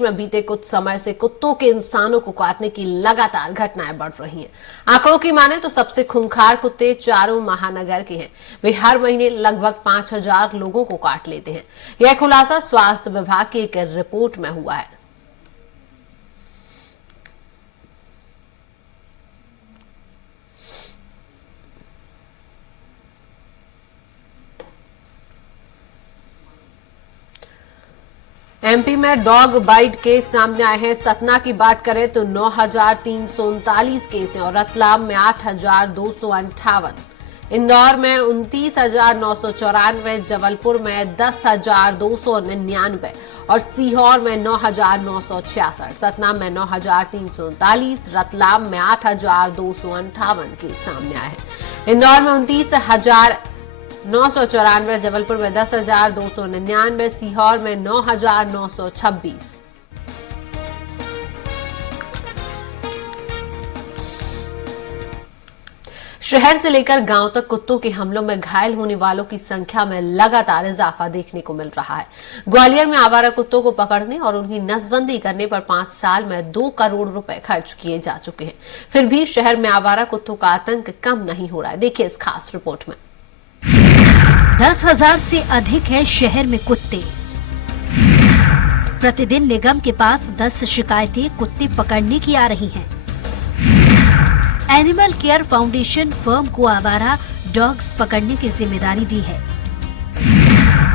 प्रदेश में बीते कुछ समय से कुत्तों के इंसानों को काटने की लगातार घटनाएं बढ़ रही हैं। आंकड़ों की माने तो सबसे खूंखार कुत्ते चारों महानगर के हैं। वे हर महीने लगभग 5000 लोगों को काट लेते हैं। यह खुलासा स्वास्थ्य विभाग की एक रिपोर्ट में हुआ है। एमपी में डॉग बाइट केस सामने आए हैं। सतना की बात करें तो 9339 केस हैं और रतलाम में 8258, इंदौर में 29,994, जबलपुर में 10,299 और सीहोर में 9,966। सतना में 9,339, रतलाम में 8,258 केस सामने आए हैं। इंदौर में 29,994, जबलपुर में 10,299, सीहोर में 9,926। शहर से लेकर गांव तक कुत्तों के हमलों में घायल होने वालों की संख्या में लगातार इजाफा देखने को मिल रहा है। ग्वालियर में आवारा कुत्तों को पकड़ने और उनकी नसबंदी करने पर 5 साल में 2 करोड़ रुपए खर्च किए जा चुके हैं। फिर भी शहर में आवारा कुत्तों का आतंक कम नहीं हो रहा है। देखिए इस खास रिपोर्ट में। 10,000 से अधिक है शहर में कुत्ते। प्रतिदिन निगम के पास 10 शिकायतें कुत्ते पकड़ने की आ रही हैं। एनिमल केयर फाउंडेशन फर्म को आवारा डॉग्स पकड़ने की जिम्मेदारी दी है।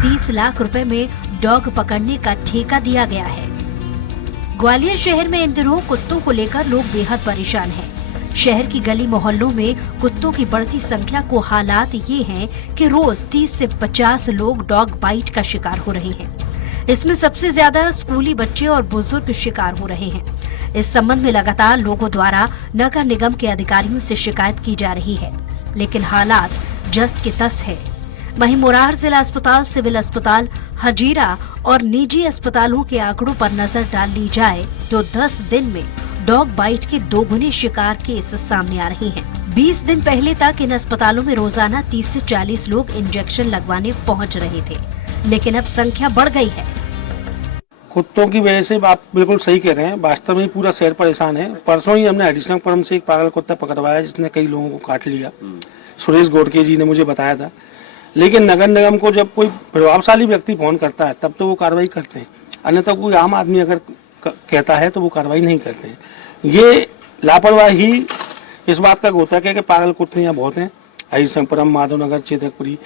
30 लाख रुपए में डॉग पकड़ने का ठेका दिया गया है। ग्वालियर शहर में इन दिनों कुत्तों को लेकर लोग बेहद परेशान हैं। शहर की गली मोहल्लों में कुत्तों की बढ़ती संख्या को हालात ये हैं कि रोज 30 से 50 लोग डॉग बाइट का शिकार हो रहे हैं। इसमें सबसे ज्यादा स्कूली बच्चे और बुजुर्ग शिकार हो रहे हैं। इस संबंध में लगातार लोगों द्वारा नगर निगम के अधिकारियों से शिकायत की जा रही है, लेकिन हालात जस के तस है। वहीं मुरार जिला अस्पताल, सिविल अस्पताल, हजीरा और निजी अस्पतालों के आंकड़ों पर नजर डाल ली जाए तो 10 दिन में डॉग बाइट के 2 गुने शिकार केस सामने आ रहे हैं। 20 दिन पहले तक इन अस्पतालों में रोजाना 30 से 40 लोग इंजेक्शन लगवाने पहुंच रहे थे, लेकिन अब संख्या बढ़ गई है। कुत्तों की वजह से आप बिल्कुल सही कह रहे हैं। वास्तव में पूरा शहर परेशान है। परसों ही हमने हरिशंकरपुरम से एक पागल कुत्ता पकड़वाया जिसने कई लोगों को काट लिया। सुरेश गोडके जी ने मुझे बताया था। लेकिन नगर निगम को जब कोई प्रभावशाली व्यक्ति फोन करता है तब तो वो कार्रवाई करते हैं, अन्यथा कोई आम आदमी अगर कहता है तो वो कार्रवाई नहीं करते हैं। ये लापरवाही इस बात का होता है कि पागल कुत्ते यहाँ बहुत हैं। हरिशंकरपुरम, माधवनगर, चेतकपुरी।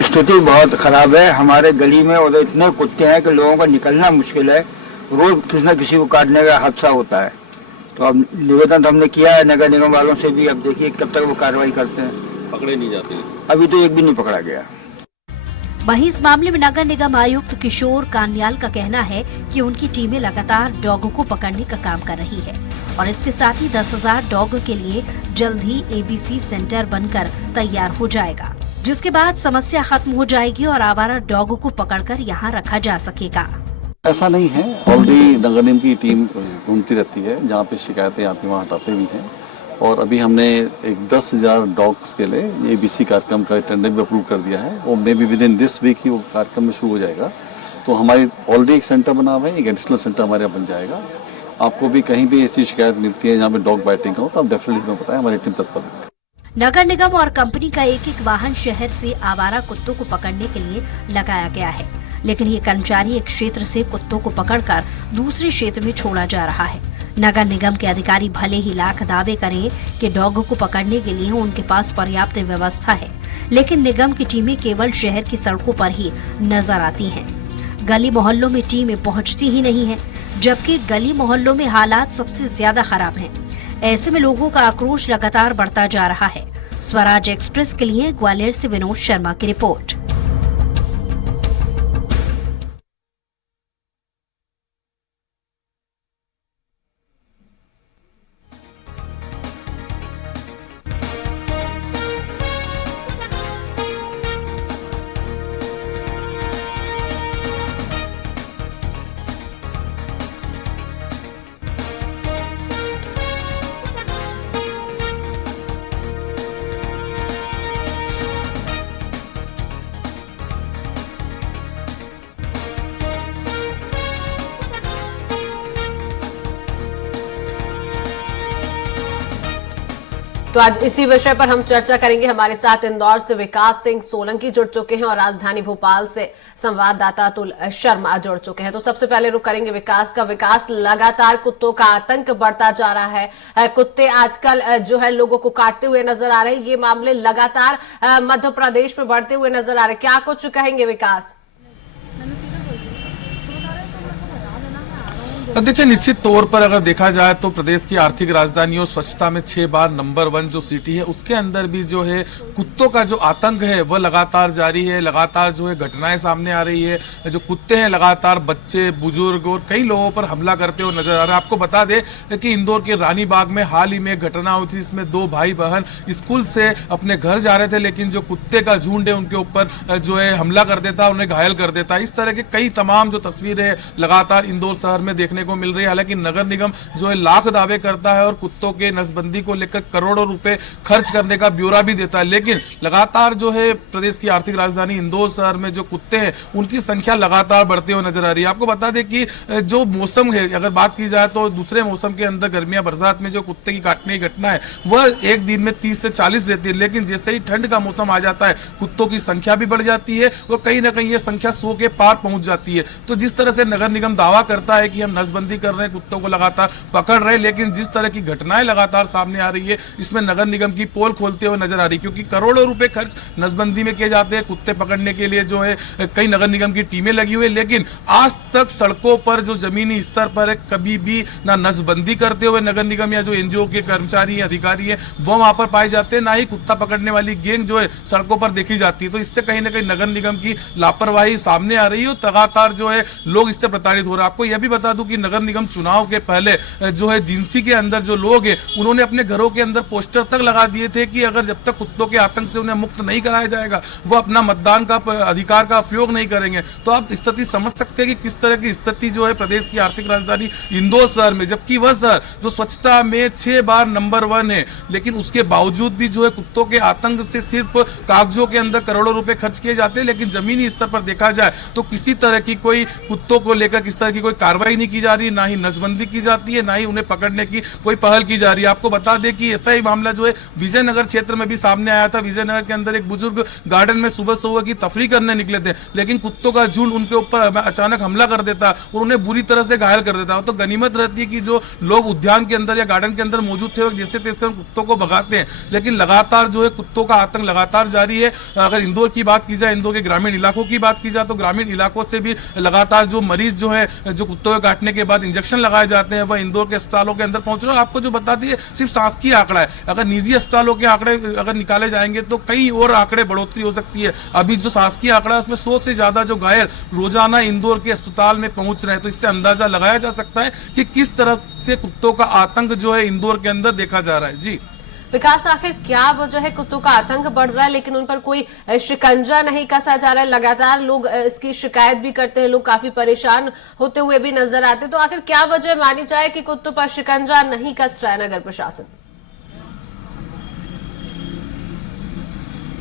स्थिति बहुत खराब है हमारे गली में और इतने कुत्ते हैं कि लोगों का निकलना मुश्किल है। रोज किसी न किसी को काटने का हादसा होता है। तो अब निवेदन हमने किया है नगर निगम वालों से भी। अब देखिए कब तक वो कार्रवाई करते हैं। पकड़े नहीं जाते, अभी तो एक भी नहीं पकड़ा गया। वहीं इस मामले में नगर निगम आयुक्त किशोर कान्याल का कहना है कि उनकी टीमें लगातार डॉगों को पकड़ने का काम कर रही है और इसके साथ ही 10,000 डॉग के लिए जल्द ही एबीसी सेंटर बनकर तैयार हो जाएगा, जिसके बाद समस्या खत्म हो जाएगी और आवारा डॉग को पकड़कर यहाँ रखा जा सकेगा। ऐसा नहीं है, ऑलरेडी नगर निगम की टीम घूमती रहती है, जहाँ पे शिकायतें आती है वहाँ हटाते भी हैं। और अभी हमने एक 10,000 डॉग्स के लिए एबीसी कार्यक्रम का टेंडर भी अप्रूव कर दिया है और maybe within this week ही वो कार्यक्रम में शुरू हो जाएगा। तो हमारी ऑलरेडी एक सेंटर बना हुआ है, एक एडिशनल सेंटर हमारे यहाँ बन जाएगा। आपको भी कहीं भी ऐसी शिकायत मिलती है जहाँ पे डॉग बाइटिंग का हो तो आप डेफिनेटली हमें बताएं, हमारी टीम तत्पर है। नगर निगम और कंपनी का एक वाहन शहर से आवारा कुत्तों को पकड़ने के लिए लगाया गया है, लेकिन ये कर्मचारी एक क्षेत्र से कुत्तों को पकड़कर दूसरे क्षेत्र में छोड़ा जा रहा है। नगर निगम के अधिकारी भले ही लाख दावे करें कि डॉग को पकड़ने के लिए उनके पास पर्याप्त व्यवस्था है, लेकिन निगम की टीमें केवल शहर की सड़कों पर ही नजर आती हैं। गली मोहल्लों में टीमें पहुंचती ही नहीं है, जबकि गली मोहल्लों में हालात सबसे ज्यादा खराब हैं। ऐसे में लोगों का आक्रोश लगातार बढ़ता जा रहा है। स्वराज एक्सप्रेस के लिए ग्वालियर से विनोद शर्मा की रिपोर्ट। तो आज इसी विषय पर हम चर्चा करेंगे। हमारे साथ इंदौर से विकास सिंह सोलंकी जुड़ चुके हैं और राजधानी भोपाल से संवाददाता अतुल शर्मा जुड़ चुके हैं। तो सबसे पहले रुक करेंगे विकास का। विकास, लगातार कुत्तों का आतंक बढ़ता जा रहा है। कुत्ते आजकल जो है लोगों को काटते हुए नजर आ रहे हैं। ये मामले लगातार मध्य प्रदेश में बढ़ते हुए नजर आ रहे हैं। क्या कुछ कहेंगे विकास? देखिए, निश्चित तौर पर अगर देखा जाए तो प्रदेश की आर्थिक राजधानी और स्वच्छता में 6 बार नंबर 1 जो सिटी है, उसके अंदर भी जो है कुत्तों का जो आतंक है वह लगातार जारी है। लगातार जो है घटनाएं सामने आ रही है। जो कुत्ते हैं लगातार बच्चे, बुजुर्ग और कई लोगों पर हमला करते हुए नजर आ रहे हैं। आपको बता दें कि इंदौर के रानी बाग में हाल ही में घटना हुई थी। इसमें 2 भाई बहन स्कूल से अपने घर जा रहे थे, लेकिन जो कुत्ते का झुंड है उनके ऊपर जो है हमला कर देता, उन्हें घायल कर देता। इस तरह के कई तमाम जो तस्वीरें लगातार इंदौर शहर में देखने को मिल रही है। हालांकि नगर निगम जो है लाख दावे करता है और कुत्तों के नसबंदी को लेकर करोड़ों रुपए खर्च करने का ब्यौरा भी देता है, लेकिन लगातार जो है प्रदेश की आर्थिक राजधानी इंदौर शहर में जो कुत्ते हैं उनकी संख्या लगातार बढ़ती हुई नजर आ रही है। आपको बता दें कि जो मौसम है, अगर बात की जाए तो दूसरे मौसम के अंदर गर्मियां बरसात में जो कुत्ते की काटने की घटना है वह एक दिन में 30 से 40 रहती है, लेकिन जैसे ही ठंड का मौसम आ जाता है कुत्तों की संख्या भी बढ़ जाती है और कहीं ना कहीं ये संख्या 100 के पार पहुंच जाती है। तो जिस तरह से नगर निगम दावा करता है कि हम नसबंदी कर रहे हैं, कुत्तों को लगातार पकड़ रहे, लेकिन जिस तरह की घटनाएं लगातार सामने आ रही है इसमें नगर निगम की पोल खोलते हुए नजर आ रही है, क्योंकि करोड़ों रुपए खर्च नसबंदी में किए जाते हैं। कुत्ते पकड़ने के लिए जो है कई नगर निगम की टीमें लगी हुई है, लेकिन आज तक सड़कों पर जो जमीनी स्तर पर है कभी भी ना नसबंदी करते हुए नगर निगम या जो एनजीओ के कर्मचारी हैं, अधिकारी हैं, वो वहां पर पाए जाते हैं, ना ही कुत्ता पकड़ने वाली गैंग जो है सड़कों पर देखी जाती है। तो इससे कहीं ना कहीं नगर निगम की लापरवाही सामने आ रही है और लगातार जो है लोग इससे प्रताड़ित हो रहे हैं। आपको यह भी बता दूं कि नगर निगम चुनाव के पहले जो है जिंसी के अंदर जो लोग हैं उन्होंने अपने घरों के अंदर पोस्टर तक लगा दिए थे कि अगर जब तक कुत्तों के आतंक से उन्हें मुक्त नहीं कराया जाएगा वो अपना मतदान का अधिकार का उपयोग नहीं करेंगे। तो आप स्थिति समझ सकते हैं कि किस तरह की स्थिति जो है प्रदेश की आर्थिक राजधानी इंदौर शहर में, जबकि वह शहर जो स्वच्छता में 6 बार नंबर 1 है, लेकिन उसके बावजूद भी जो है कुत्तों के आतंक से सिर्फ कागजों के अंदर करोड़ों रुपए खर्च किए जाते हैं, लेकिन जमीनी स्तर पर देखा जाए तो किसी तरह की कोई कुत्तों को लेकर किस तरह की कोई कार्रवाई नहीं की जा रही, ना ही नसबंदी की जाती है, ना ही उन्हें पकड़ने की कोई पहल की जा रही है। आपको बता दें कि ऐसा ही मामला जो है विजयनगर क्षेत्र में भी सामने आया था। विजयनगर के अंदर एक बुजुर्ग गार्डन में सुबह सुबह की तफरी करने निकले थे, लेकिन कुत्तों का झुंड उनके ऊपर अचानक हमला कर देता और उन्हें बुरी तरह से घायल कर देता। तो गनीमत रहती है कि जो लोग उद्यान के अंदर या गार्डन के अंदर मौजूद थे जैसे तैसे कुत्तों को भगाते हैं, लेकिन लगातार जो है कुत्तों का आतंक लगातार जारी है। अगर इंदौर की बात की जाए, इंदौर के ग्रामीण इलाकों की बात की जाए तो ग्रामीण इलाकों से भी लगातार जो मरीज जो है जो कुत्तों के काटने के बाद इंजेक्शन लगाए जाते हैं वह इंदौर के अस्पतालों के अंदर पहुंच रहे हैं। आपको जो बता दिए सिर्फ शासकीय आंकड़ा है, अगर निजी अस्पतालों के आंकड़े अगर निकाले जाएंगे तो कई और आंकड़े बढ़ोतरी हो सकती है। अभी जो शासकीय आंकड़ा है उसमें 100 से ज्यादा जो घायल रोजाना इंदौर के अस्पताल में पहुंच रहे हैं। तो इससे अंदाजा लगाया जा सकता है कि किस तरह से कुत्तों का आतंक जो है इंदौर के अंदर देखा जा रहा है। जी विकास, आखिर क्या वजह है कुत्तों का आतंक बढ़ रहा है लेकिन उन पर कोई शिकंजा नहीं कसा जा रहा है? लगातार लोग इसकी शिकायत भी करते हैं, लोग काफी परेशान होते हुए भी नजर आते हैं। तो आखिर क्या वजह मानी जाए कि कुत्तों पर शिकंजा नहीं कस रहा है नगर प्रशासन?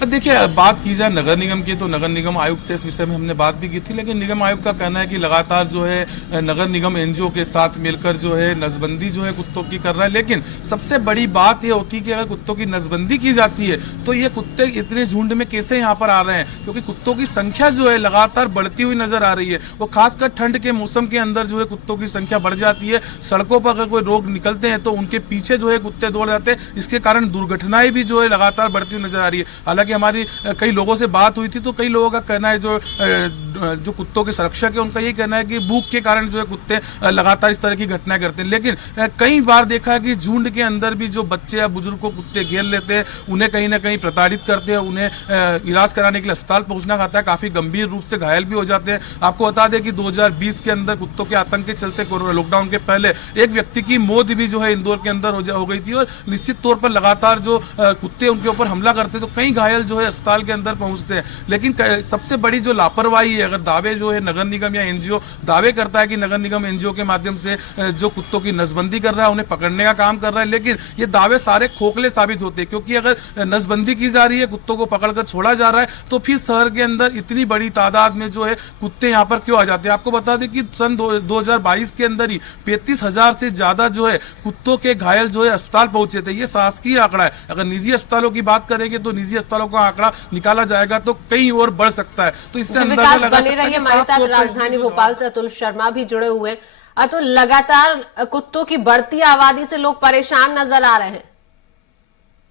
देखिए, बात की जाए नगर निगम की तो नगर निगम आयुक्त से इस विषय में हमने बात भी की थी, लेकिन निगम आयुक्त का कहना है कि लगातार जो है नगर निगम एनजीओ के साथ मिलकर जो है नसबंदी जो है कुत्तों की कर रहा है। लेकिन सबसे बड़ी बात यह होती है कि अगर कुत्तों की नसबंदी की जाती है तो ये कुत्ते इतने झुंड में कैसे यहाँ पर आ रहे हैं, क्योंकि कुत्तों की संख्या जो है लगातार बढ़ती हुई नजर आ रही है। वो खासकर ठंड के मौसम के अंदर जो है कुत्तों की संख्या बढ़ जाती है। सड़कों पर अगर कोई लोग निकलते हैं तो उनके पीछे जो है कुत्ते दौड़ जाते हैं। इसके कारण दुर्घटनाएं भी जो है लगातार बढ़ती हुई नजर आ रही है। हालांकि हमारी कई लोगों से बात हुई थी तो कई लोगों का कहना है जो कुत्तों के संरक्षक है उनका यही कहना है कि भूख के कारण जो है कुत्ते लगातार इस तरह की घटनाएं करते हैं। लेकिन कई बार देखा है कि झुंड के अंदर भी जो बच्चे या बुजुर्ग को कुत्ते घेर लेते हैं, उन्हें कहीं ना कहीं प्रताड़ित करते हैं, उन्हें इलाज कराने के लिए अस्पताल पहुंचना आता है, काफी गंभीर रूप से घायल भी हो जाते हैं। आपको बता दें कि 2020 के अंदर कुत्तों के आतंक के चलते लॉकडाउन के पहले एक व्यक्ति की मौत भी जो है इंदौर के अंदर हो गई थी। और निश्चित तौर पर लगातार जो कुत्ते उनके ऊपर हमला करते तो कई घायल घायल जो है अस्पताल के अंदर पहुंचते हैं। लेकिन सबसे बड़ी जो लापरवाही है, अगर दावे जो है नगर निगम या एनजीओ दावे करता है कि नगर निगम एनजीओ के माध्यम से जो कुत्तों की नसबंदी कर रहा है, उन्हें पकड़ने का काम कर रहा है, लेकिन ये दावे सारे खोखले साबित होते हैं। क्योंकि अगर नसबंदी की जा रही है, कुत्तों को पकड़कर छोड़ा जा रहा है, तो फिर शहर के अंदर इतनी बड़ी तादाद में जो है कुत्ते यहाँ पर क्यों आ जाते हैं? आपको बता दें कि सन 2022 के अंदर ही 35,000 से ज्यादा जो है कुत्तों के घायल जो है अस्पताल पहुंचे थे। ये शासकीय आंकड़ा है। अगर निजी अस्पतालों की बात करेंगे तो निजी अस्पतालों का आंकड़ा निकाला जाएगा तो कहीं और बढ़ सकता है। तो इससे अंदाजा लगा सकते हैं कि हमारे साथ राजधानी भोपाल से अतुल शर्मा भी जुड़े हुए हैं। अतुल, लगातार कुत्तों की बढ़ती आबादी से लोग परेशान नजर आ रहे हैं।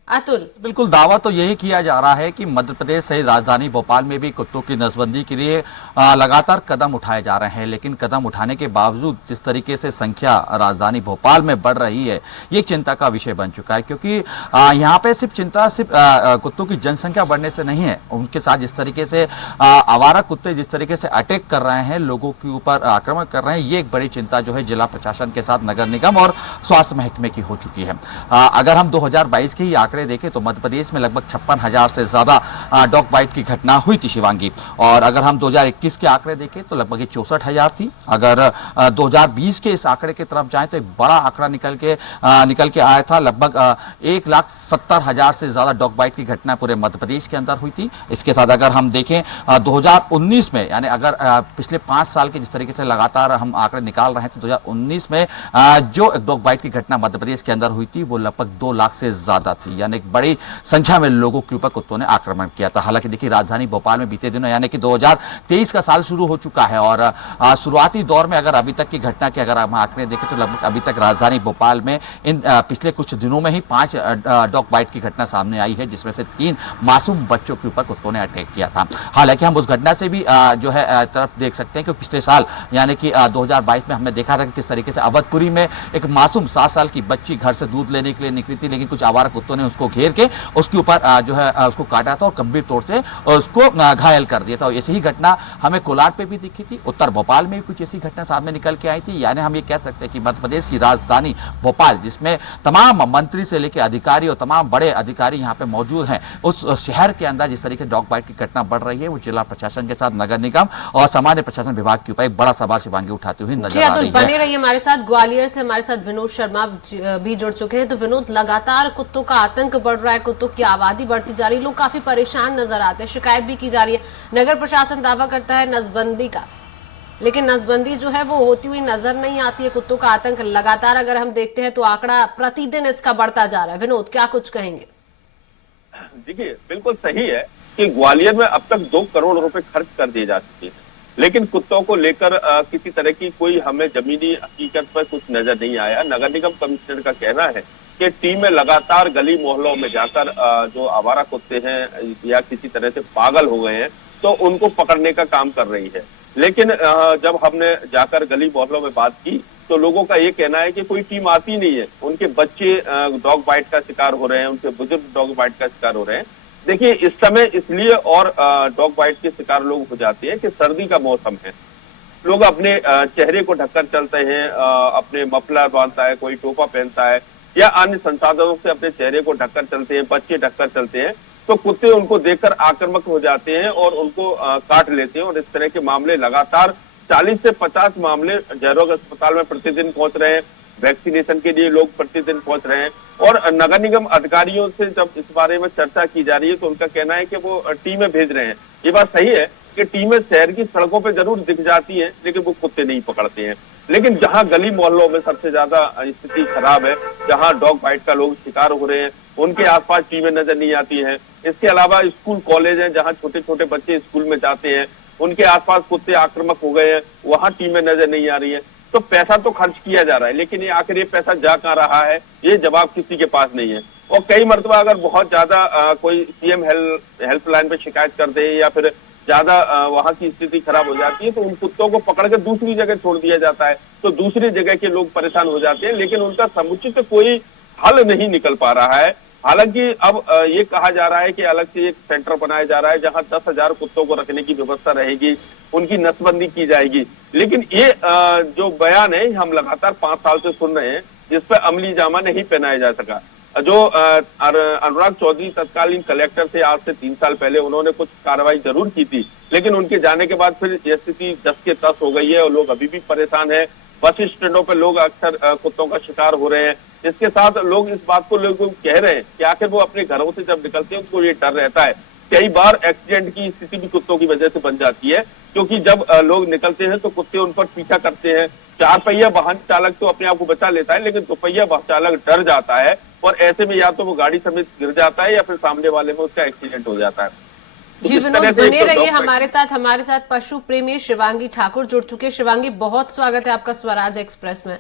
अतुल, बिल्कुल, दावा तो यही किया जा रहा है कि मध्य प्रदेश सहित राजधानी भोपाल में भी कुत्तों की नसबंदी के लिए लगातार कदम उठाए जा रहे हैं। लेकिन कदम उठाने के बावजूद जिस तरीके से संख्या राजधानी भोपाल में बढ़ रही है, ये एक चिंता का विषय बन चुका है। क्योंकि यहाँ पे चिंता सिर्फ कुत्तों की जनसंख्या बढ़ने से नहीं है, उनके साथ जिस तरीके से आवारा कुत्ते जिस तरीके से अटैक कर रहे हैं, लोगों के ऊपर आक्रमण कर रहे हैं, ये एक बड़ी चिंता जो है जिला प्रशासन के साथ नगर निगम और स्वास्थ्य महकमे की हो चुकी है। अगर हम 2022 के ही आंकड़े देखें तो मध्य प्रदेश में लगभग 56,000 से ज्यादा डॉग बाइट की घटना हुई थी शिवांगी। और अगर हम 2021 के आंकड़े देखें तो लगभग 64,000 थी। अगर 2020 के इस आंकड़े की तरफ जाएं तो एक बड़ा आंकड़ा निकल के आया था। लगभग 1,70,000 से ज्यादा डॉग बाइट की घटना पूरे मध्य प्रदेश के अंदर हुई थी। इसके साथ अगर हम देखें 2019 में, यानी अगर पिछले 5 साल के जिस तरीके से लगातार हम आंकड़े निकाल रहे हैं, तो 2019 में जो डॉग बाइट की घटना मध्य प्रदेश के अंदर हुई थी वो लगभग 2 लाख से ज्यादा थी। यानी एक बड़ी संख्या में लोगों के ऊपर कुत्तों ने आक्रमण किया था। हालांकि देखिए, राजधानी भोपाल में बीते दिनों यानी कि 2023 का साल शुरू हो चुका है और शुरुआती दौर में अगर अभी तक की घटना के अगर हम आंकड़े देखें तो लगभग अभी तक राजधानी भोपाल में इन पिछले कुछ दिनों में ही 5 डॉग बाइट की घटना सामने आई है, जिसमें से 3 मासूम बच्चों के ऊपर कुत्तों ने अटैक किया था। हालांकि हम उस घटना से भी जो है तरफ देख सकते हैं कि पिछले साल यानी कि 2022 में हमने देखा था कि किस तरीके से अवधपुरी में एक मासूम 7 साल की बच्ची घर से दूध लेने के लिए निकली थी, लेकिन कुछ आवारा कुत्तों ने उसको घेर के उसके ऊपर जो है उसको काटा था और गंभीर तौर से उसको घायल कर दिया था। ऐसी ही घटना हमें कोलार पे भी दिखी थी। उत्तर भोपाल में भी कुछ ऐसी घटना सामने निकल के आई थी। यानी हम ये कह सकते हैं कि मध्य प्रदेश की राजधानी भोपाल, जिसमें तमाम मंत्री से लेकर अधिकारी और तमाम बड़े अधिकारी यहाँ पे मौजूद हैं, उस शहर के अंदर जिस तरीके से डॉग बाइट की घटना बढ़ रही है, वो जिला प्रशासन के साथ नगर निगम और सामान्य प्रशासन विभाग के ऊपर एक बड़ा सवाल शिवांगी उठाते हुए नजर आ रही है। बने रहिए हमारे साथ। ग्वालियर से हमारे साथ विनोद शर्मा भी जुड़ चुके हैं। तो विनोद, लगातार कुत्तों का आतंक बढ़ रहा है, कुत्तों की आबादी बढ़ती जा रही है, लोग काफी परेशान नजर आते हैं, शिकायत भी की जा रही है। नगर प्रशासन दावा करता है नसबंदी का, लेकिन नसबंदी जो है वो होती हुई नजर नहीं आती है। कुत्तों का आतंक लगातार अगर हम देखते हैं तो आंकड़ा प्रतिदिन इसका बढ़ता जा रहा है। विनोद, क्या कुछ कहेंगे? देखिए, बिल्कुल सही है कि ग्वालियर में अब तक 2 करोड़ रुपए खर्च कर दिए जा चुके हैं, लेकिन कुत्तों को लेकर किसी तरह की कोई हमें जमीनी हकीकत पर कुछ नजर नहीं आया। नगर निगम कमिश्नर का कहना है कि टीमें लगातार गली मोहल्लों में जाकर जो आवारा कुत्ते हैं या किसी तरह से पागल हो गए हैं तो उनको पकड़ने का काम कर रही है। लेकिन जब हमने जाकर गली मोहल्लों में बात की तो लोगों का ये कहना है कि कोई टीम आती नहीं है। उनके बच्चे डॉग बाइट का शिकार हो रहे हैं, उनके बुजुर्ग डॉग बाइट का शिकार हो रहे हैं। देखिए, इस समय इसलिए और डॉग बाइट के शिकार लोग हो जाते हैं कि सर्दी का मौसम है। लोग अपने चेहरे को ढककर चलते हैं, अपने मफलर बांधता है, कोई टोपा पहनता है या अन्य संसाधनों से अपने चेहरे को ढककर चलते हैं, बच्चे ढककर चलते हैं, तो कुत्ते उनको देखकर आक्रामक हो जाते हैं और उनको काट लेते हैं। और इस तरह के मामले लगातार 40 से 50 मामले जयरोग अस्पताल में प्रतिदिन पहुंच रहे हैं। वैक्सीनेशन के लिए लोग प्रतिदिन पहुंच रहे हैं और नगर निगम अधिकारियों से जब इस बारे में चर्चा की जा रही है तो उनका कहना है कि वो टीमें भेज रहे हैं। ये बात सही है कि टीमें शहर की सड़कों पे जरूर दिख जाती हैं, लेकिन वो कुत्ते नहीं पकड़ते हैं। लेकिन जहां गली मोहल्लों में सबसे ज्यादा स्थिति खराब है, जहां डॉग बाइट का लोग शिकार हो रहे हैं, उनके आसपास टीमें नजर नहीं आती हैं। इसके अलावा स्कूल कॉलेज हैं, जहां छोटे छोटे बच्चे स्कूल में जाते हैं, उनके आसपास कुत्ते आक्रामक हो गए हैं, वहां टीमें नजर नहीं आ रही है। तो पैसा तो खर्च किया जा रहा है, लेकिन ये आखिर ये पैसा जा कहाँ रहा है, ये जवाब किसी के पास नहीं है। और कई मरतबा अगर बहुत ज्यादा कोई सीएम हेल्पलाइन पे शिकायत कर दे या फिर ज्यादा वहां की स्थिति खराब हो जाती है तो उन कुत्तों को पकड़ के दूसरी जगह छोड़ दिया जाता है, तो दूसरी जगह के लोग परेशान हो जाते हैं, लेकिन उनका समुचित कोई हल नहीं निकल पा रहा है। हालांकि अब ये कहा जा रहा है कि अलग से एक सेंटर बनाया जा रहा है जहां 10,000 कुत्तों को रखने की व्यवस्था रहेगी, उनकी नसबंदी की जाएगी। लेकिन ये जो बयान है हम लगातार 5 साल से सुन रहे हैं, जिस पर अमली जामा नहीं पहनाया जा सका। जो अनुराग चौधरी तत्कालीन कलेक्टर थे, आज से 3 साल पहले उन्होंने कुछ कार्रवाई जरूर की थी, लेकिन उनके जाने के बाद फिर यह स्थिति 10 के 10 हो गई है और लोग अभी भी परेशान हैं। बस स्टैंडों पर लोग अक्सर कुत्तों का शिकार हो रहे हैं। इसके साथ लोग इस बात को लोग कह रहे हैं कि आखिर वो अपने घरों से जब निकलते हैं उनको ये डर रहता है। कई बार एक्सीडेंट की स्थिति भी कुत्तों की वजह से बन जाती है, क्योंकि जब लोग निकलते हैं तो कुत्ते उन पर पीछा करते हैं। 4 पहिया वाहन चालक तो अपने आप को बचा लेता है, लेकिन 2 पहिया वाहन चालक डर जाता है और ऐसे में या तो वो गाड़ी समेत गिर जाता है या फिर सामने वाले में उसका एक्सीडेंट हो जाता है। जी विनोद, बने रहिए हमारे साथ पशु प्रेमी शिवांगी ठाकुर जुड़ चुके हैं। शिवांगी, बहुत स्वागत है आपका स्वराज एक्सप्रेस में।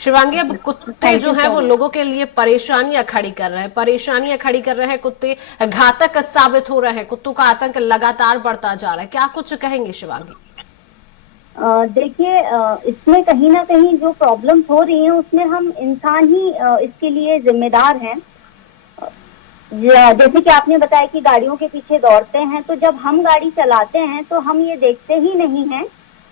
शिवांगी, अब कुत्ते जो हैं वो लोगों के लिए परेशानियां खड़ी कर रहे हैं, कुत्ते घातक साबित हो रहे हैं, कुत्तों का आतंक लगातार बढ़ता जा रहा है, क्या कुछ कहेंगे शिवांगी? देखिए, इसमें कहीं ना कहीं जो प्रॉब्लम्स हो रही हैं उसमें हम इंसान ही इसके लिए जिम्मेदार हैं। जैसे कि आपने बताया कि गाड़ियों के पीछे दौड़ते हैं, तो जब हम गाड़ी चलाते हैं तो हम ये देखते ही नहीं हैं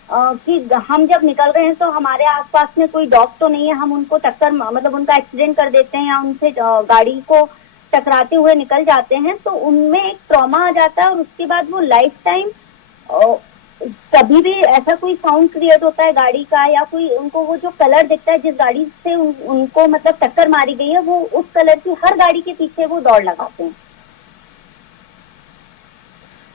कि हम जब निकल रहे हैं तो हमारे आसपास में कोई डॉग तो नहीं है। हम उनको टक्कर मतलब उनका एक्सीडेंट कर देते हैं या उनसे गाड़ी को टकराते हुए निकल जाते हैं, तो उनमें एक ट्रॉमा आ जाता है और उसके बाद वो लाइफ टाइम कभी भी ऐसा कोई साउंड क्रिएट होता है गाड़ी का, या कोई उनको वो जो कलर दिखता है जिस गाड़ी से उनको मतलब टक्कर मारी गई है, वो उस कलर की हर गाड़ी के पीछे वो दौड़ लगाते हैं।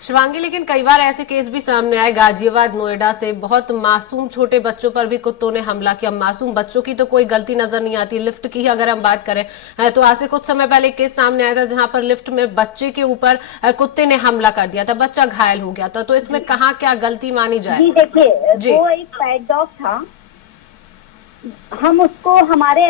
शिवांगी, लेकिन कई बार ऐसे केस भी सामने आए, गाजियाबाद नोएडा से बहुत मासूम छोटे बच्चों पर भी कुत्तों ने हमला किया। मासूम बच्चों की तो कोई गलती नजर नहीं आती। लिफ्ट की अगर हम बात करें तो आज से कुछ समय पहले केस सामने आया था जहां पर लिफ्ट में बच्चे के ऊपर कुत्ते ने हमला कर दिया था, बच्चा घायल हो गया था। तो इसमें कहाँ क्या गलती मानी जाए? जी देखिए, वो एक पेट डॉग था, हम उसको हमारे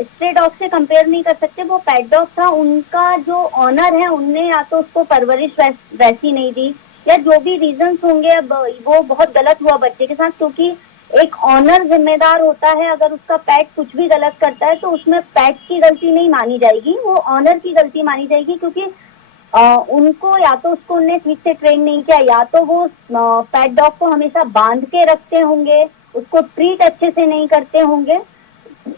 स्ट्रे डॉग से कंपेयर नहीं कर सकते। वो पेट डॉग था, उनका जो ऑनर है उनने या तो उसको परवरिश वैसी नहीं दी, या जो भी रीजंस होंगे, अब वो बहुत गलत हुआ बच्चे के साथ, क्योंकि एक ऑनर जिम्मेदार होता है। अगर उसका पेट कुछ भी गलत करता है तो उसमें पेट की गलती नहीं मानी जाएगी, वो ऑनर की गलती मानी जाएगी, क्योंकि उनको या तो उसको उनने ठीक से ट्रेन नहीं किया, या तो वो पेट डॉग को हमेशा बांध के रखते होंगे, उसको ट्रीट अच्छे से नहीं करते होंगे।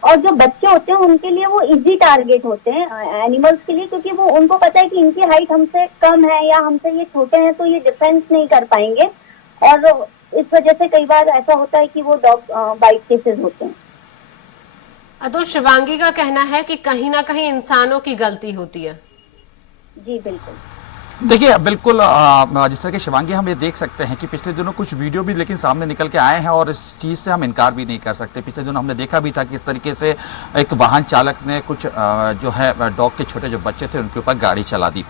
और जो बच्चे होते हैं उनके लिए वो इजी टारगेट होते हैं एनिमल्स के लिए, क्योंकि वो उनको पता है कि इनकी हाइट हमसे कम है या हमसे ये छोटे हैं, तो ये डिफेंस नहीं कर पाएंगे, और इस वजह से कई बार ऐसा होता है कि वो डॉग बाइट केसेस होते हैं। अतुल, शिवांगी का कहना है कि कहीं ना कहीं इंसानों की गलती होती है। जी बिल्कुल। देखिए, बिल्कुल जिस तरह के शिवांगी हम ये देख सकते हैं कि पिछले दिनों कुछ वीडियो भी लेकिन सामने निकल के आए हैं और इस चीज़ से हम इनकार भी नहीं कर सकते। पिछले दिनों हमने देखा भी था कि इस तरीके से एक वाहन चालक ने कुछ जो है डॉग के छोटे जो बच्चे थे उनके ऊपर गाड़ी चला दी।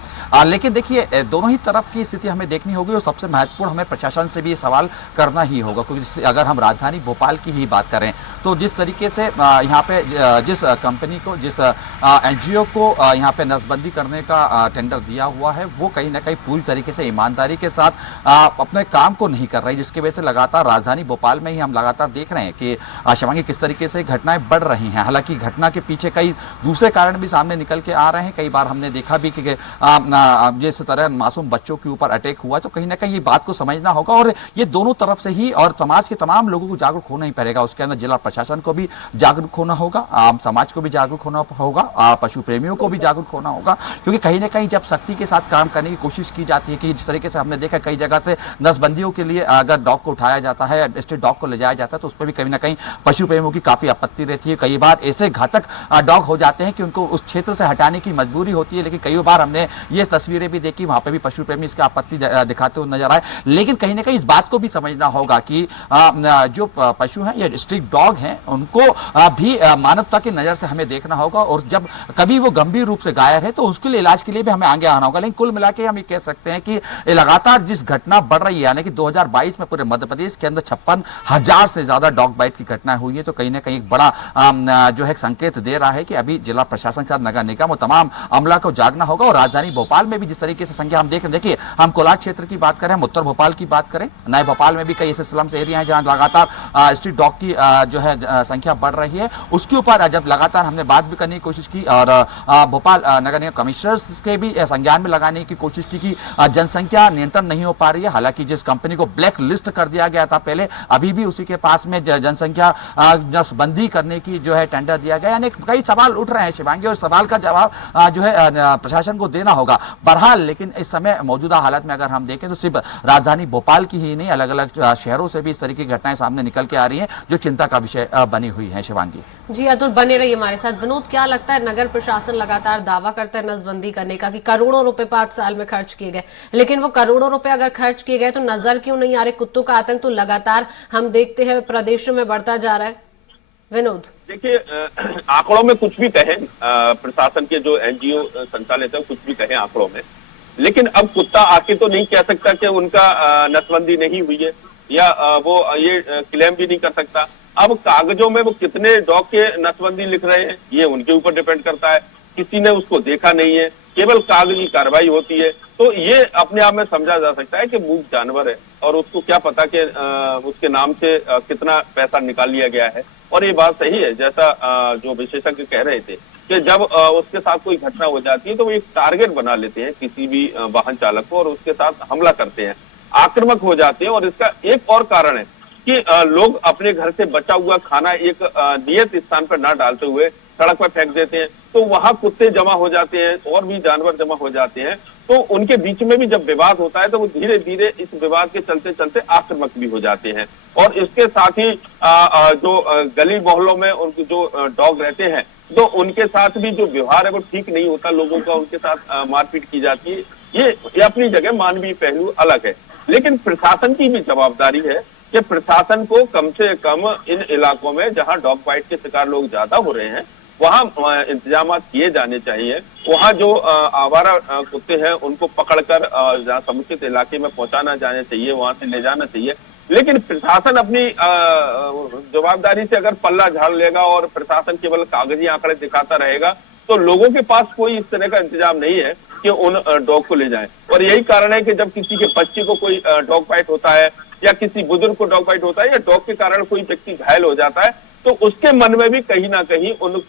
लेकिन देखिए, दोनों ही तरफ की स्थिति हमें देखनी होगी और सबसे महत्वपूर्ण हमें प्रशासन से भी ये सवाल करना ही होगा, क्योंकि अगर हम राजधानी भोपाल की ही बात करें तो जिस तरीके से यहाँ पे जिस कंपनी को, जिस NGO को यहाँ पे नसबंदी करने का टेंडर दिया हुआ है, वो कहीं ना कहीं पूरी तरीके से ईमानदारी के साथ अपने काम को नहीं कर रही, जिसकी वजह से लगातार राजधानी भोपाल में ही हम लगातार देख रहे हैं कि शिवांगी किस तरीके से घटनाएं बढ़ रही हैं। हालांकि घटना के पीछे कई दूसरे कारण भी सामने निकल के आ रहे हैं। कई बार हमने देखा भी कि जिस तरह मासूम बच्चों के ऊपर अटैक हुआ, तो कहीं ना कहीं ये बात को समझना होगा और ये दोनों तरफ से ही, और समाज के तमाम लोगों को जागरूक होना ही पड़ेगा। उसके अंदर जिला प्रशासन को भी जागरूक होना होगा, आम समाज को भी जागरूक होना होगा, पशु प्रेमियों को भी जागरूक होना होगा, क्योंकि कहीं ना कहीं जब सख्ती के साथ काम करने की कोशिश की जाती है कि जिस तरीके से हमने देखा कई जगह से नसबंदियों के लिए अगर डॉग को उठाया जाता है, स्ट्रीट डॉग को ले जाया जाता है, तो उस पर भी कहीं ना कहीं पशु प्रेमियों की काफी आपत्ति रहती है। कई बार ऐसे घातक डॉग हो जाते हैं कि उनको उस क्षेत्र से हटाने की मजबूरी होती है, लेकिन कई बार हमने ये तस्वीरें भी देखी, वहां पर भी पशु प्रेमी इसकी आपत्ति दिखाते हुए नजर आए। लेकिन कहीं ना कहीं इस बात को भी समझना होगा कि जो पशु हैं या स्ट्रीट डॉग हैं, उनको भी मानवता की नजर से हमें देखना होगा, और जब कभी वो गंभीर रूप से घायल है तो उसके लिए इलाज के लिए भी हमें आगे आना होगा। लेकिन कुल मिला के हम ये कह सकते हैं कि लगातार जिस घटना बढ़ रही है, यानी कि 2022 में पूरे मध्य प्रदेश के अंदर 56,000 से ज्यादा डॉग बाइट की घटनाएं हुई है, तो कहीं ना कहीं एक बड़ा जो है संकेत दे रहा है कि अभी जिला प्रशासन के साथ नगर निगम और तमाम अमला को जागना होगा। और राजधानी भोपाल में भी जिस तरीके से संख्या हम देख रहे हैं, देखिए हम कोलार क्षेत्र की बात करें, हम उत्तर भोपाल की बात करें, नए भोपाल में भी कई ऐसे स्लम्स एरिया हैं जहां लगातार स्ट्रीट डॉग की जो है संख्या बढ़ रही है। उसके ऊपर जब लगातार हमने बात भी करने की कोशिश की और भोपाल नगर निगम कमिश्नर्स के भी संज्ञान में लगाने की कोशिश की कि जनसंख्या नियंत्रण नहीं हो पा रही है। हालांकि जिस कंपनी को ब्लैक लिस्ट कर दिया गया था पहले, अभी भी उसी के पास में जनसंख्या नसबंदी करने की जो है टेंडर दिया गया। यानी कई सवाल उठ रहे हैं शिवांगी, और सवाल का जवाब जो है प्रशासन को देना होगा। बहरहाल लेकिन इस समय मौजूदा हालत में अगर हम देखें तो सिर्फ राजधानी भोपाल की ही नहीं, अलग अलग शहरों से भी इस तरह की घटनाएं सामने निकल के आ रही हैं जो चिंता का विषय बनी हुई है। शिवांगी जी अतुल बने रहिए हमारे साथ। विनोद, क्या लगता है, नगर प्रशासन लगातार दावा करता है नसबंदी करने का कि करोड़ों रुपए 5 साल में खर्च किए गए, लेकिन वो करोड़ों रुपए अगर खर्च किए गए तो नजर क्यों नहीं आ रहे? कुत्तों का आतंक तो लगातार हम देखते हैं प्रदेशों में बढ़ता जा रहा है। विनोद, देखिए, आंकड़ों में कुछ भी कहें, प्रशासन के जो एनजीओ संचालित है कुछ भी कहें आंकड़ों में, लेकिन अब कुत्ता आके तो नहीं कह सकता कि उनका नसबंदी नहीं हुई है, या वो ये क्लेम भी नहीं कर सकता। अब कागजों में वो कितने डॉग के नसबंदी लिख रहे हैं ये उनके ऊपर डिपेंड करता है। किसी ने उसको देखा नहीं है, केवल कागजी कार्रवाई होती है, तो ये अपने आप में समझा जा सकता है कि मूक जानवर है और उसको क्या पता कि उसके नाम से कितना पैसा निकाल लिया गया है। और ये बात सही है, जैसा जो विशेषज्ञ कह रहे थे कि जब उसके साथ कोई घटना हो जाती है तो वो एक टारगेट बना लेते हैं किसी भी वाहन चालक को और उसके साथ हमला करते हैं, आक्रामक हो जाते हैं। और इसका एक और कारण है कि लोग अपने घर से बचा हुआ खाना एक नियत स्थान पर ना डालते हुए सड़क पर फेंक देते हैं, तो वहां कुत्ते जमा हो जाते हैं और भी जानवर जमा हो जाते हैं। तो उनके बीच में भी जब विवाद होता है तो वो धीरे धीरे इस विवाद के चलते चलते आक्रामक भी हो जाते हैं। और इसके साथ ही जो गली मोहल्लों में उनके जो डॉग रहते हैं तो उनके साथ भी जो व्यवहार है वो ठीक नहीं होता, लोगों का उनके साथ मारपीट की जाती है। ये अपनी जगह मानवीय पहलू अलग है, लेकिन प्रशासन की भी जवाबदारी है कि प्रशासन को कम से कम इन इलाकों में जहां डॉग बाइट के शिकार लोग ज्यादा हो रहे हैं वहां इंतजाम किए जाने चाहिए। वहां जो आवारा कुत्ते हैं उनको पकड़कर जहां समुचित इलाके में पहुंचाना जाना चाहिए, वहां से ले जाना चाहिए। लेकिन प्रशासन अपनी जवाबदारी से अगर पल्ला झाड़ लेगा और प्रशासन केवल कागजी आंकड़े दिखाता रहेगा तो लोगों के पास कोई इस तरह का इंतजाम नहीं है कि उन डॉग को ले जाएं। और यही कारण है कि जब किसी के बच्चे को कोई डॉग बाइट होता है या किसी बुजुर्ग को डॉग बाइट होता है या डॉग के कारण कोई व्यक्ति घायल हो जाता है तो उसके मन में भी कहीं ना कहीं उन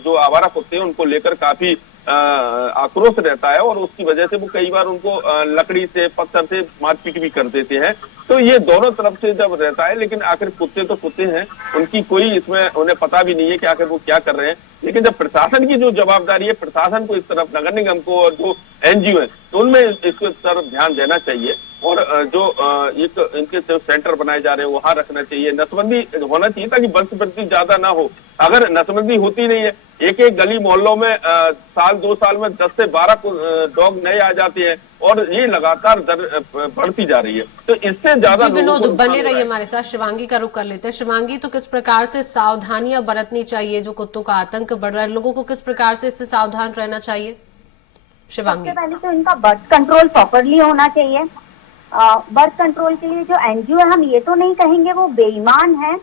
जो आवारा कुत्ते हैं उनको लेकर काफी आक्रोश रहता है और उसकी वजह से वो कई बार उनको लकड़ी से पत्थर से मारपीट भी कर देते हैं। तो ये दोनों तरफ से जब रहता है, लेकिन आखिर कुत्ते तो कुत्ते हैं, उनकी कोई इसमें उन्हें पता भी नहीं है कि आखिर वो क्या कर रहे हैं। लेकिन जब प्रशासन की जो जवाबदारी है, प्रशासन को इस तरफ, नगर निगम को और जो एनजीओ है तो उनमें इसके तरफ ध्यान देना चाहिए और जो एक इनके जो सेंटर बनाए जा रहे हैं वहां रखना चाहिए। नसबंदी होना चाहिए ताकि बंदोबस्ती ज्यादा ना हो। अगर नसबंदी होती नहीं है, एक एक गली मोहल्लों में साल 2 साल में 10 से 12 डॉग नए आ जाते हैं और ये लगातार बढ़ती जा रही है, तो इससे ज्यादा विनोद बने रहिए हमारे साथ। शिवांगी का रुख कर लेते हैं। शिवांगी, तो किस प्रकार से सावधानियां बरतनी चाहिए? जो कुत्तों का आतंक बढ़ रहा है, लोगों को किस प्रकार से इससे सावधान रहना चाहिए? शिवांगी, सबसे पहले तो इनका बर्थ कंट्रोल प्रॉपरली होना चाहिए। बर्थ कंट्रोल के लिए जो एनजीओ है, हम ये तो नहीं कहेंगे वो बेईमान है,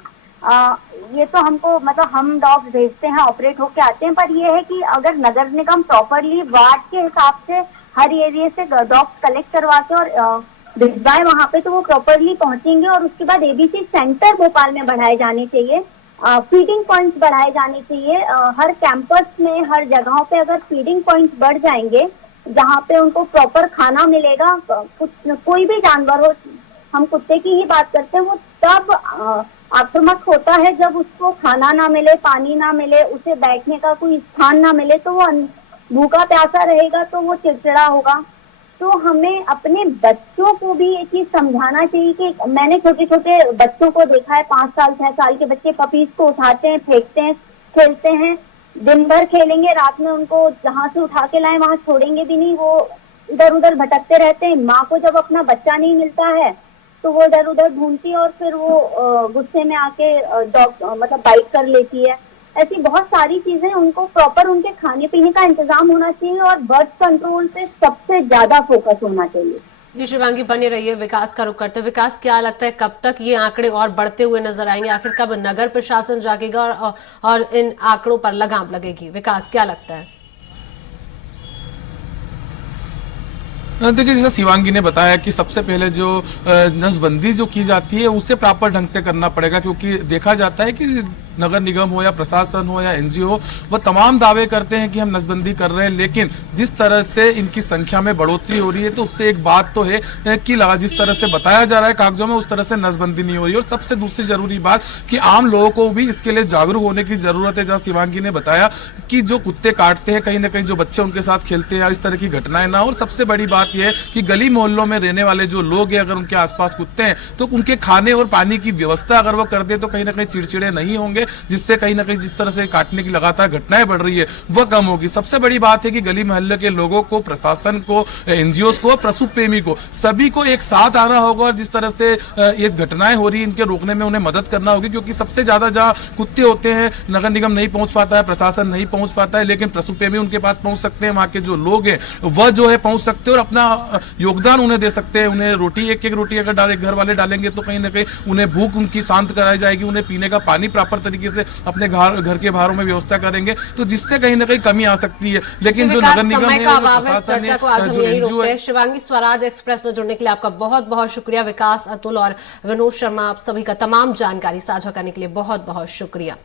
ये तो हमको मतलब हम डॉग्स भेजते हैं, ऑपरेट होके आते हैं, पर ये है कि अगर नगर निगम प्रॉपरली वार्ड के हिसाब से हर एरिया से डॉग्स कलेक्ट करवा के और भिजवाए वहां पे, तो वो प्रॉपरली पहुंचेंगे। और उसके बाद एबीसी सेंटर भोपाल में बढ़ाए जाने चाहिए, फीडिंग पॉइंट्स बढ़ाए जाने चाहिए। हर कैंपस में, हर जगहों पे अगर फीडिंग पॉइंट्स बढ़ जाएंगे जहाँ पे उनको प्रॉपर खाना मिलेगा, कोई भी जानवर हो, हम कुत्ते की ही बात करते हैं, वो तब आक्रामक होता है जब उसको खाना ना मिले, पानी ना मिले, उसे बैठने का कोई स्थान ना मिले, तो वो भूखा प्यासा रहेगा, तो वो चिड़चिड़ा होगा। तो हमें अपने बच्चों को भी ये चीज समझाना चाहिए कि मैंने छोटे छोटे बच्चों को देखा है, 5 साल 6 साल के बच्चे पपीज को उठाते हैं, फेंकते हैं, खेलते हैं, दिन भर खेलेंगे, रात में उनको जहाँ से उठा के लाए वहां छोड़ेंगे भी नहीं, वो इधर उधर भटकते रहते हैं। माँ को जब अपना बच्चा नहीं मिलता है तो वो इधर उधर ढूंढती है और फिर वो गुस्से में आके डॉग मतलब बाइट कर लेती है। ऐसी बहुत सारी चीजें, उनको प्रॉपर उनके खाने पीने का इंतजाम होना चाहिए और बर्थ कंट्रोल पे सबसे ज्यादा फोकस होना चाहिए। जी शिवांगी, बने रहिए। विकास का रुख करते। विकास, क्या लगता है कब तक ये आंकड़े और बढ़ते हुए नजर आएंगे? आखिर कब नगर प्रशासन जागेगा और इन आंकड़ों पर लगाम लगेगी? विकास, क्या लगता है? देखिए, जैसा शिवांगी ने बताया कि सबसे पहले जो नसबंदी जो की जाती है उसे प्रॉपर ढंग से करना पड़ेगा, क्योंकि देखा जाता है कि नगर निगम हो या प्रशासन हो या एनजीओ हो, वह तमाम दावे करते हैं कि हम नसबंदी कर रहे हैं, लेकिन जिस तरह से इनकी संख्या में बढ़ोतरी हो रही है तो उससे एक बात तो है कि जिस तरह से बताया जा रहा है कागजों में, उस तरह से नसबंदी नहीं हो रही। और सबसे दूसरी जरूरी बात कि आम लोगों को भी इसके लिए जागरूक होने की जरूरत है। जहां शिवांगी ने बताया कि जो कुत्ते काटते हैं, कहीं ना कहीं जो बच्चे उनके साथ खेलते हैं, इस तरह की घटनाएं ना हो। और सबसे बड़ी बात यह है कि गली मोहल्लों में रहने वाले जो लोग हैं, अगर उनके आसपास कुत्ते हैं तो उनके खाने और पानी की व्यवस्था अगर वो कर दे तो कहीं ना कहीं चिड़चिड़े नहीं होंगे, जिससे कहीं ना कहीं जिस तरह से काटने की लगातार घटनाएं बढ़ रही है वह कम होगी। सबसे बड़ी बात है कि गली मोहल्ले के लोगों को, प्रशासन को, एनजीओ को, पशु प्रेमी को, सभी को एक साथ आना होगा और जिस तरह से ये घटनाएं हो रही है इनके रोकने में उन्हें मदद करना होगी। क्योंकि सबसे ज्यादा जहां कुत्ते होते हैं नगर निगम नहीं पहुंच पाता है, प्रशासन नहीं पहुंच पाता है, लेकिन पशु प्रेमी उनके पास पहुंच सकते हैं। वहां के जो लोग हैं वह जो है पहुंच सकते हैं और अपना योगदान उन्हें दे सकते हैं। उन्हें रोटी, एक एक रोटी अगर घर वाले डालेंगे तो कहीं ना कहीं उन्हें भूख उनकी शांत कराई जाएगी, उन्हें पीने का पानी प्रॉपर तरीके से अपने घर के बाहरों में व्यवस्था करेंगे, तो जिससे कहीं ना कहीं कमी आ सकती है। लेकिन जो नगर निगम है, प्रशासन है, शिवांगी, स्वराज एक्सप्रेस में जुड़ने के लिए आपका बहुत बहुत शुक्रिया। विकास, अतुल और विनोद शर्मा, आप सभी का तमाम जानकारी साझा करने के लिए बहुत बहुत शुक्रिया।